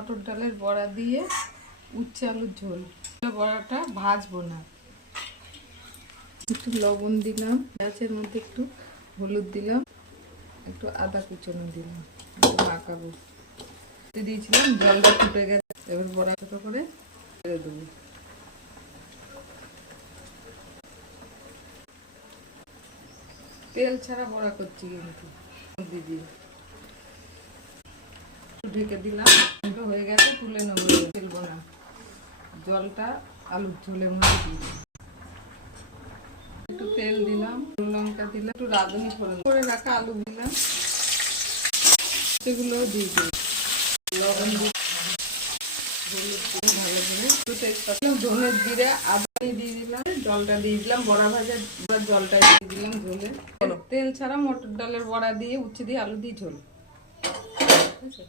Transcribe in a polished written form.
মটর ডালের বড়া দিয়ে উচ্ছে আলুর ঝোল। বড়াটা ভাজবো না, একটু লবণ দিলাম, পেঁয়াজের মধ্যে একটু হলুদ দিলাম, একটু আদা কুচনো দিলাম, একটু মাখাবো দিয়েছিলাম। জলটা ফুটে গেছে, এবার বড়া ছোটো করে ছেড়ে দেবো। তেল ছাড়া বড়া করছি কিন্তু দিদি। ঢেকে দিলাম, হয়ে গেছে, তুলে নেবো, ফেলবো না। জলটা আলুর ঝোলের মধ্যে দিই, একটু তেল দিলাম, লঙ্কা দিলাম, একটু রাঁধুনি ফোড়ন করে রাখা আলু দিলাম, সেগুলো দিয়ে দিই, লবণ দিয়ে হলুদ দিয়ে ভালো করে একটু তেজপাতা, ধনে জিরে আদা দিয়ে দিলাম, জলটা দিয়ে দিলাম, বড়া ভাজার জলটা দিয়ে দিলাম ঝোলে। তেল ছাড়া মটর ডালের বড়া দিয়ে উচ্ছে দিয়ে আলু দিয়ে ঝোল। ঠিক আছে।